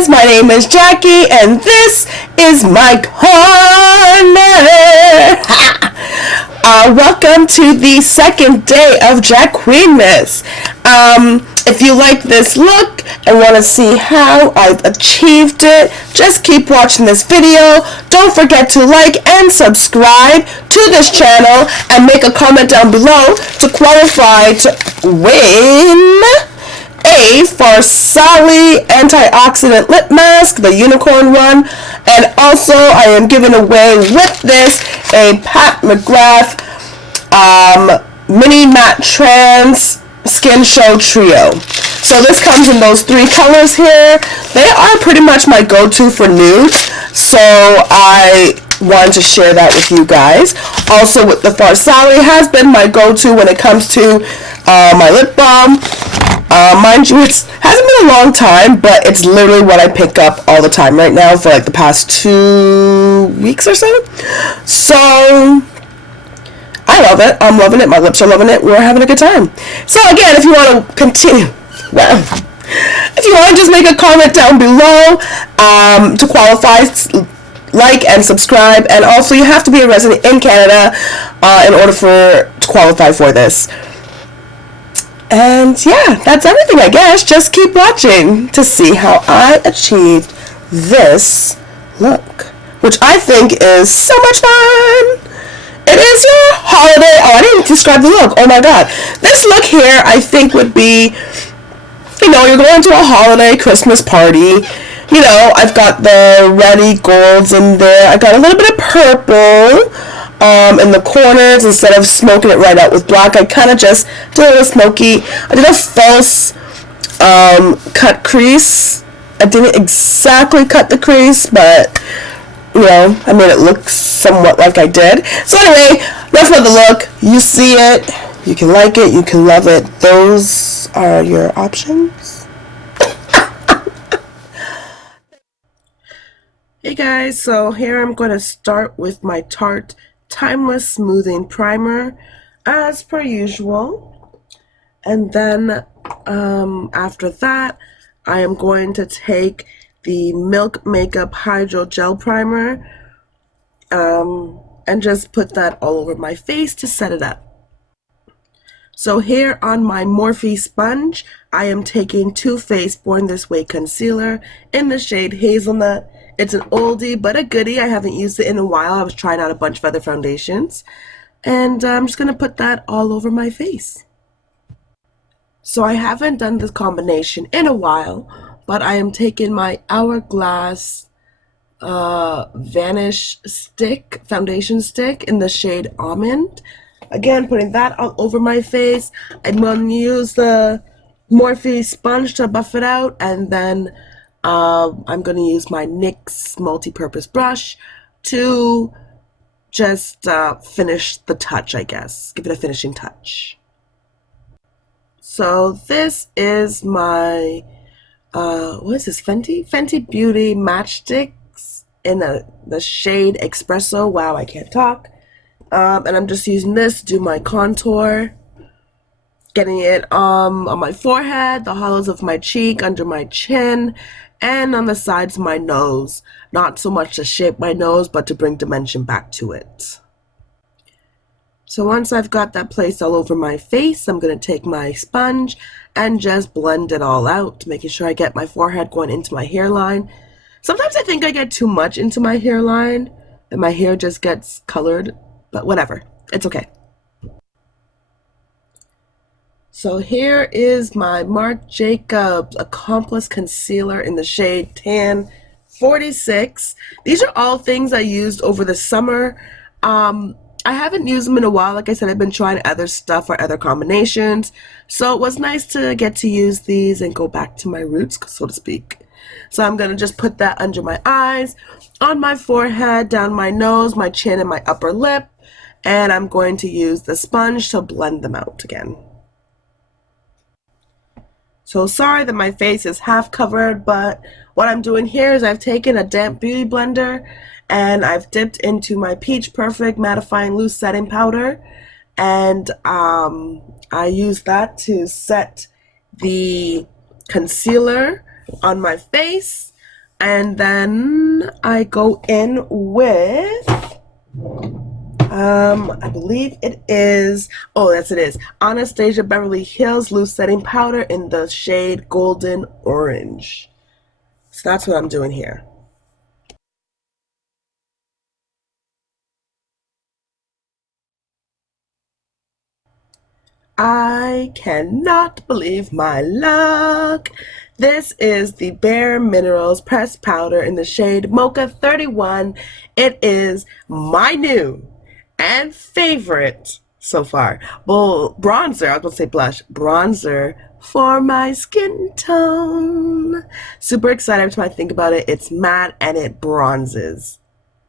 guys, my name is Jackie and this is my corner. Welcome to the second day of Jacqueenmas. If you like this look and want to see how I've achieved it, just keep watching this video. Don't forget to like and subscribe to this channel and make a comment down below to qualify to win a Farsali antioxidant lip mask, the unicorn one, and also I am giving away with this a McGrath mini matte trans skin show trio. So this comes in those three colors here. They are pretty much my go-to for nude, so I wanted to share that with you guys. Also with the Farsali has been my go-to when it comes to my lip balm. Mind you, it hasn't been a long time, but it's literally what I pick up all the time right now for like the past 2 weeks or so. So I love it. I'm loving it. My lips are loving it. We're having a good time. So again, if you want to continue, well, if you want to just make a comment down below to qualify, like and subscribe, and also you have to be a resident in Canada in order to qualify for this. And yeah, that's everything, I guess. Just keep watching to see how I achieved this look, which I think is so much fun. It is your holiday. Oh, I didn't describe the look. Oh my god. This look here, I think would be, you know, you're going to a holiday Christmas party. You know, I've got the reddy golds in there. I got a little bit of purple in the corners. Instead of smoking it right out with black, I kind of just did a little smoky. I did a false cut crease. I didn't exactly cut the crease, but you know, I made it look somewhat like I did. So anyway, that's about the look. You see it, you can like it, you can love it. Those are your options. Hey guys, so here I'm going to start with my Tarte Timeless Smoothing Primer as per usual, and then after that I am going to take the Milk Makeup Hydro Gel Primer and just put that all over my face to set it up. So here on my Morphe sponge, I am taking Too Faced Born This Way Concealer in the shade Hazelnut. It's an oldie but a goodie. I haven't used it in a while. I was trying out a bunch of other foundations. And I'm just going to put that all over my face. So I haven't done this combination in a while, but I am taking my Hourglass Vanish stick, foundation stick in the shade Almond. Again, putting that all over my face. I'm going to use the Morphe sponge to buff it out, and then I'm going to use my NYX multi-purpose brush to just finish the touch, I guess. Give it a finishing touch. So this is my, what is this, Fenty Beauty Matchsticks in the shade Espresso. Wow, I can't talk. And I'm just using this to do my contour. Getting it on my forehead, the hollows of my cheek, under my chin, and on the sides of my nose. Not so much to shape my nose, but to bring dimension back to it. So once I've got that placed all over my face, I'm going to take my sponge and just blend it all out, making sure I get my forehead going into my hairline. Sometimes I think I get too much into my hairline and my hair just gets colored, but whatever, it's okay. So here is my Marc Jacobs Accomplice Concealer in the shade Tan 46. These are all things I used over the summer. I haven't used them in a while. Like I said, I've been trying other stuff or other combinations. So it was nice to get to use these and go back to my roots, so to speak. So I'm going to just put that under my eyes, on my forehead, down my nose, my chin, and my upper lip. And I'm going to use the sponge to blend them out again. So sorry that my face is half covered, but what I'm doing here is I've taken a damp beauty blender and I've dipped into my Peach Perfect Mattifying Loose Setting Powder, and I use that to set the concealer on my face. And then I go in with, I believe it is, oh, yes it is, Anastasia Beverly Hills Loose Setting Powder in the shade Golden Orange. So that's what I'm doing here. I cannot believe my luck. This is the Bare Minerals Pressed Powder in the shade Mocha 31. It is my new and favorite so far bronzer. I was going to say blush. Bronzer for my skin tone. Super excited every time I think about it. It's matte and it bronzes.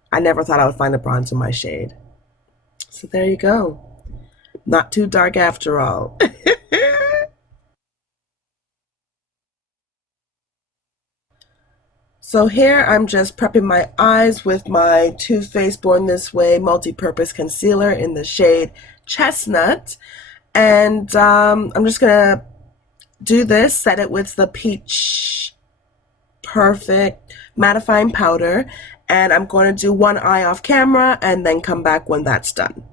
I never thought I would find a bronze in my shade. So there you go. Not too dark after all. So here I'm just prepping my eyes with my Too Faced Born This Way multi-purpose concealer in the shade Chesnut. And I'm just going to do this, set it with the Peach Perfect mattifying powder. And I'm going to do one eye off camera and then come back when that's done.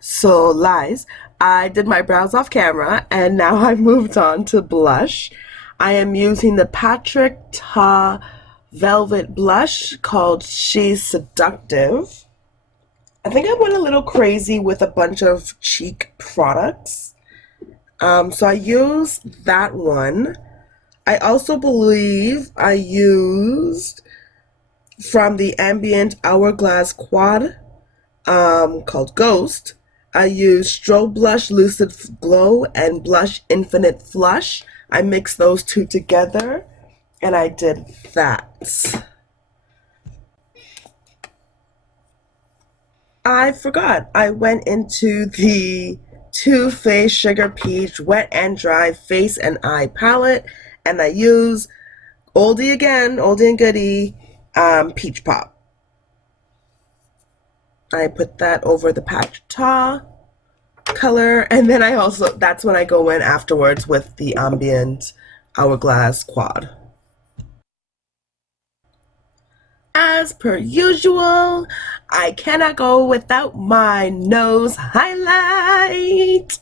So lies, I did my brows off camera and now I've moved on to blush. I am using the Patrick Ta Velvet Blush called She's Seductive. I think I went a little crazy with a bunch of cheek products. So I used that one. I also believe I used from the Ambient Hourglass Quad called Ghost. I used Strobe Blush Lucid Glow and Blush Infinite Flush. I mixed those two together and I did that. I forgot. I went into the Too Faced Sugar Peach Wet and Dry Face and Eye Palette and I used oldie again, oldie and goodie, Peach Pop. I put that over the Patch Ta color, and then I also, that's when I go in afterwards with the Ambient Hourglass Quad. As per usual, I cannot go without my nose highlight.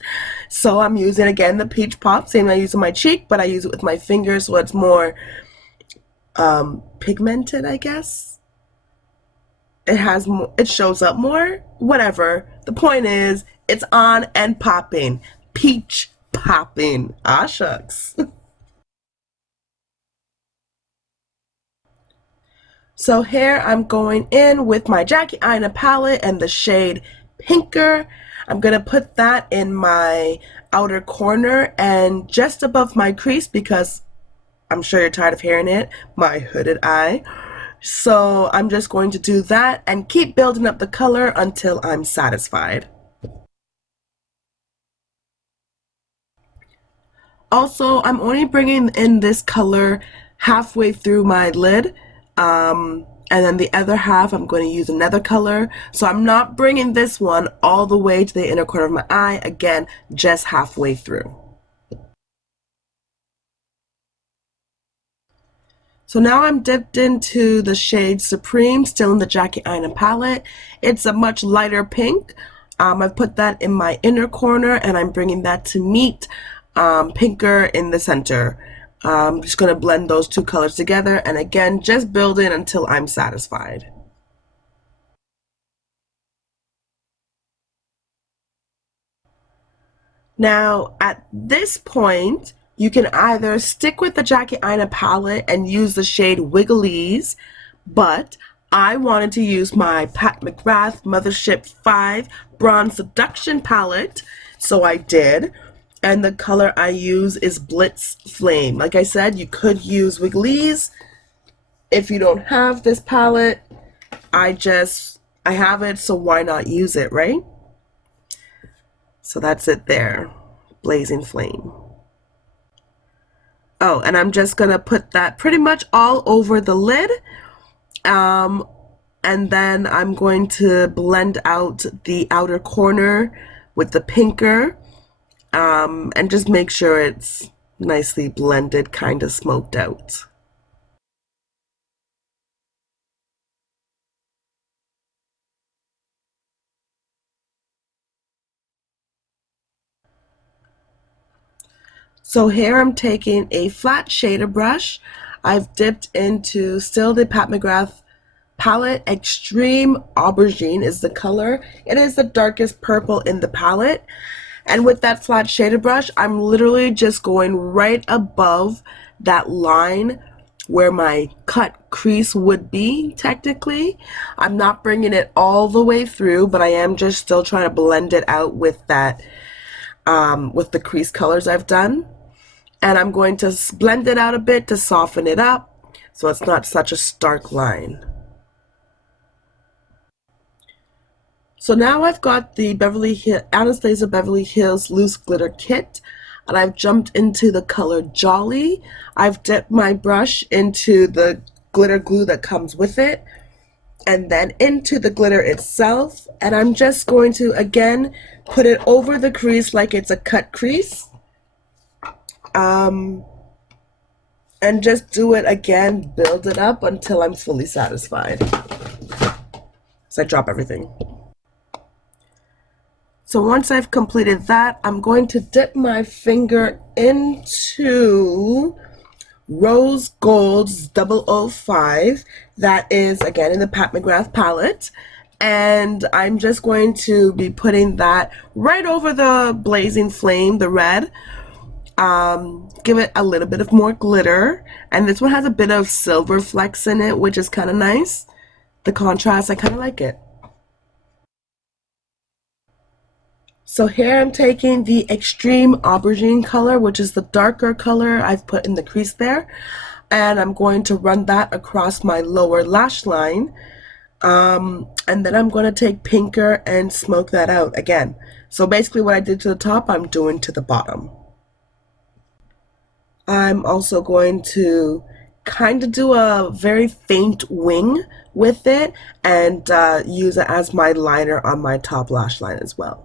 So I'm using again the Peach Pop, same I use on my cheek, but I use it with my fingers so it's more pigmented, I guess. It has more, it shows up more, whatever. The point is, it's on and popping. Peach popping. Ah, shucks. So here I'm going in with my Jackie Aina palette and the shade Pinker. I'm going to put that in my outer corner and just above my crease because I'm sure you're tired of hearing it, my hooded eye. So I'm just going to do that and keep building up the color until I'm satisfied. Also, I'm only bringing in this color halfway through my lid. And then the other half I'm going to use another color. So I'm not bringing this one all the way to the inner corner of my eye. Again, just halfway through. So now I'm dipped into the shade Supreme, still in the Jackie Aina palette. It's a much lighter pink. I've put that in my inner corner and I'm bringing that to meet Pinker in the center. I'm just going to blend those two colors together and again, just build in until I'm satisfied. Now, at this point, you can either stick with the Jackie Aina palette and use the shade Wigglies, but I wanted to use my Pat McGrath Mothership 5 Bronze Seduction palette, so I did. And the color I use is Blitz Flame. Like I said, you could use Wigglies. If you don't have this palette, I have it, so why not use it, right? So that's it there, Blazing Flame. Oh, and I'm just going to put that pretty much all over the lid. And then I'm going to blend out the outer corner with the pinker, and just make sure it's nicely blended, kind of smoked out. So here I'm taking a flat shader brush. I've dipped into still the Pat McGrath palette. Xtreme Aubergine is the color. It is the darkest purple in the palette. And with that flat shader brush, I'm literally just going right above that line where my cut crease would be, technically. I'm not bringing it all the way through, but I am just still trying to blend it out with that, with the crease colors I've done. And I'm going to blend it out a bit to soften it up so it's not such a stark line. So now I've got the Anastasia Beverly Hills Loose Glitter Kit, and I've jumped into the color Jolly. I've dipped my brush into the glitter glue that comes with it, and then into the glitter itself, and I'm just going to again put it over the crease like it's a cut crease, and just do it again, build it up until I'm fully satisfied. So I drop everything. So once I've completed that, I'm going to dip my finger into Rose Gold's 005. That is, again, in the Pat McGrath palette. And I'm just going to be putting that right over the Blazing Flame, the red. Give it a little bit of more glitter. And this one has a bit of silver flecks in it, which is kind of nice. The contrast, I kind of like it. So here I'm taking the Extreme Aubergine color, which is the darker color I've put in the crease there, and I'm going to run that across my lower lash line, and then I'm going to take pinker and smoke that out again. So basically what I did to the top, I'm doing to the bottom. I'm also going to kind of do a very faint wing with it and use it as my liner on my top lash line as well.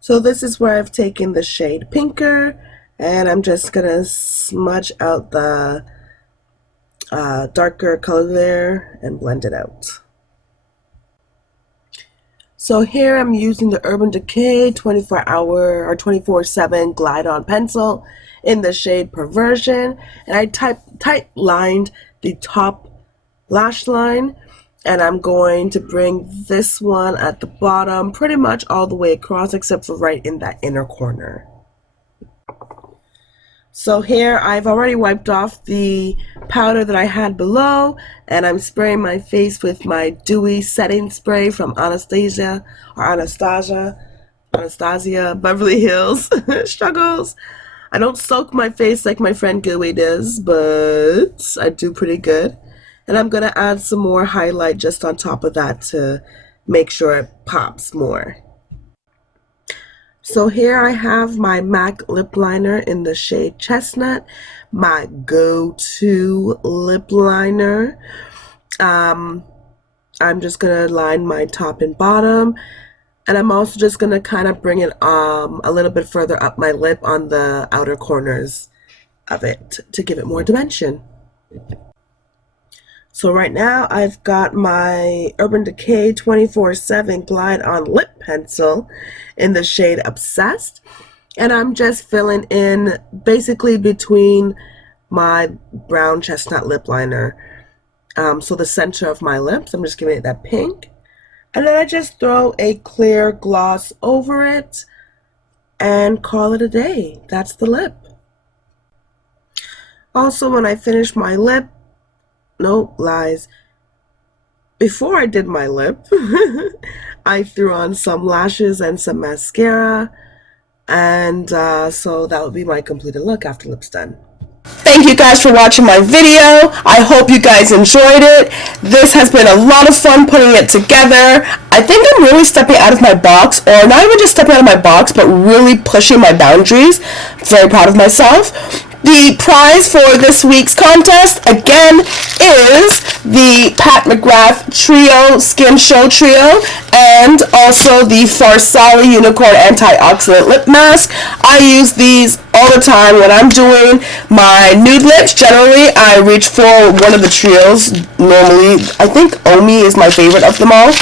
So this is where I've taken the shade Pinker, and I'm just gonna smudge out the darker color there and blend it out. So here I'm using the Urban Decay 24-hour or 24/7 Glide On pencil in the shade Perversion, and I tight lined the top lash line, and I'm going to bring this one at the bottom pretty much all the way across except for right in that inner corner. So here I've already wiped off the powder that I had below, and I'm spraying my face with my dewy setting spray from Anastasia Beverly Hills Struggles. I don't soak my face like my friend Gooey does, but I do pretty good. And I'm going to add some more highlight just on top of that to make sure it pops more. So here I have my MAC lip liner in the shade Chesnut, my go-to lip liner. I'm just going to line my top and bottom, and I'm also just going to kind of bring it a little bit further up my lip on the outer corners of it to give it more dimension. So right now I've got my Urban Decay 24/7 Glide On Lip Pencil in the shade Obsessed, and I'm just filling in basically between my brown chestnut lip liner, so the center of my lips. I'm just giving it that pink, and then I just throw a clear gloss over it and call it a day. That's the lip. Also, when I finish my lip, no lies, before I did my lip, I threw on some lashes and some mascara, and so that would be my completed look after lip's done. thank you guys for watching my video. I hope you guys enjoyed it. This has been a lot of fun putting it together. I think I'm really stepping out of my box, or not even just stepping out of my box, but really pushing my boundaries. Very proud of myself. The prize for this week's contest, again, is the Pat McGrath Trio Skin Show Trio, and also the Farsali Unicorn Antioxidant Lip Mask. I use these all the time when I'm doing my nude lips. Generally, I reach for one of the trios. Normally, I think Omi is my favorite of them all.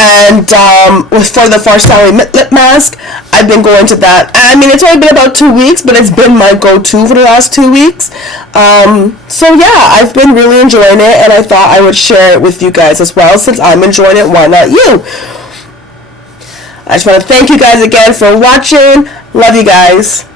And for the Farsali lip mask, I've been going to that. I mean, it's only been about 2 weeks, but it's been my go-to for the last 2 weeks. So yeah, I've been really enjoying it, and I thought I would share it with you guys as well. Since I'm enjoying it, why not you? I just want to thank you guys again for watching. Love you guys.